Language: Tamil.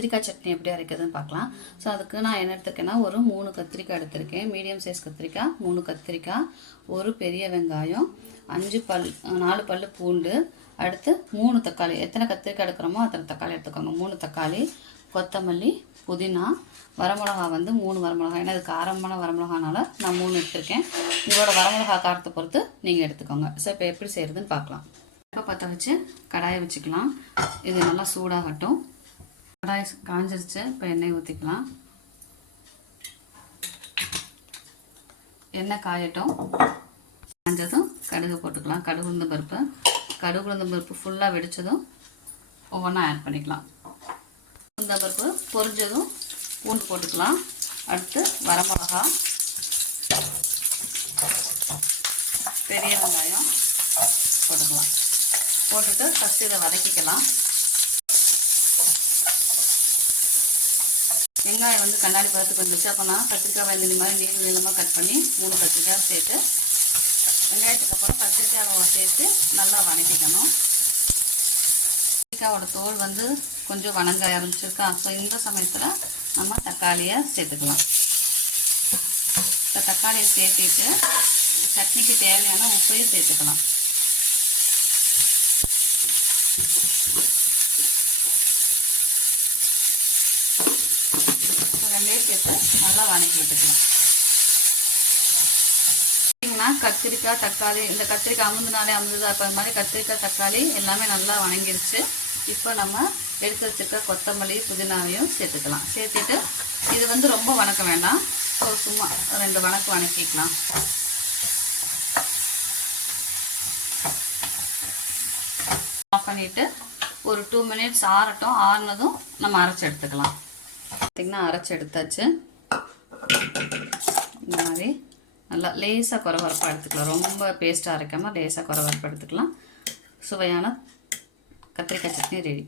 கத்திரிக்காய் சட்னி எப்படி அரைக்கிறதுன்னு பார்க்கலாம். ஸோ அதுக்கு நான் என்ன எடுத்திருக்கேன்னா ஒரு மூணு கத்திரிக்காய் எடுத்திருக்கேன். மீடியம் சைஸ் கத்திரிக்காய் மூணு கத்திரிக்காய் ஒரு பெரிய வெங்காயம் அஞ்சு பல் நாலு பல் பூண்டு அடுத்து மூணு தக்காளி. எத்தனை கத்திரிக்காய் எடுக்கிறோமோ அத்தனை தக்காளி எடுத்துக்கோங்க. மூணு தக்காளி கொத்தமல்லி புதினா வரமிளகா வந்து மூணு வரமிளகா. ஏன்னா இது காரமான வரமிளகானால நான் மூணு எடுத்திருக்கேன். உங்களோட வரமிளகா காரத்தை பொறுத்து நீங்கள் எடுத்துக்கோங்க. ஸோ இப்போ எப்படி செய்கிறதுன்னு பார்க்கலாம். இப்போ பற்ற வச்சு கடாயை வச்சுக்கலாம். இது நல்லா சூடாகட்டும். கடாய் காஞ்சிருச்சு இப்போ எண்ணெய் ஊற்றிக்கலாம் எண்ணெய் காயட்டும். காஞ்சதும் கடுகு போட்டுக்கலாம். கடுகு உளுந்தம் பருப்பு. கடுகு உளுந்தம் பருப்பு ஃபுல்லாக வெடித்ததும் ஒவ்வொன்றா ஆட் பண்ணிக்கலாம். உளுந்தம் பருப்பு பொரிஞ்சதும் பூண்டு போட்டுக்கலாம். அடுத்து வரமிளகா பெரிய வெங்காயம் போட்டுக்கலாம். போட்டுட்டு ஃபஸ்ட்டு இதை வதக்கிக்கலாம். வெங்காயம் வந்து கண்ணாடி பதத்துக்கு வந்துச்சு. அப்போ நான் கத்திரிக்காய் வயலி மாதிரி நீள நீளமாக கட் பண்ணி மூணு கத்திரிக்காய் சேர்த்து வெங்காயத்துக்கு அப்புறம் கத்திரிக்காயை சேர்த்து நல்லா வதக்கிக்கணும் கத்திரிக்காயோட தோல் வந்து கொஞ்சம் வணங்க ஆரம்பிச்சிருக்கா. ஸோ இந்த சமயத்தில் நம்ம தக்காளியை சேர்த்துக்கலாம். இப்போ தக்காளியை சேர்த்துட்டு சட்னிக்கு தேவையான உப்பையும் சேர்த்துக்கலாம். ரெண்டையும் சேர்த்து நல்லா வணக்கி விட்டுக்கலாம். பார்த்தீங்கன்னா கத்திரிக்காய் தக்காளி இந்த கத்திரிக்காய் அமுந்தினாலே அமுந்துது இருக்கிற மாதிரி கத்திரிக்காய் தக்காளி எல்லாமே நல்லா வணங்கிருச்சு. இப்போ நம்ம எடுத்து வச்சுருக்க கொத்தமல்லி புதினாவையும் சேர்த்துக்கலாம். சேர்த்துட்டு இது வந்து ரொம்ப வணக்க வேண்டாம். ஸோ சும்மா ரெண்டு வணக்கம் வணக்கிக்கலாம். ஆஃப் பண்ணிவிட்டு ஒரு டூ மினிட்ஸ் ஆறட்டும். ஆறுனதும் நம்ம அரைச்சி எடுத்துக்கலாம். பார்த்திங்கன்னா அரைச்சி எடுத்தாச்சு. இந்த மாதிரி நல்லா லேசாக குறவரப்பாக எடுத்துக்கலாம். ரொம்ப பேஸ்ட்டாக அரைக்காமல் லேசாக குறவரப்பாக எடுத்துக்கலாம். சுவையான கத்திரிக்காய் சட்னி ரெடி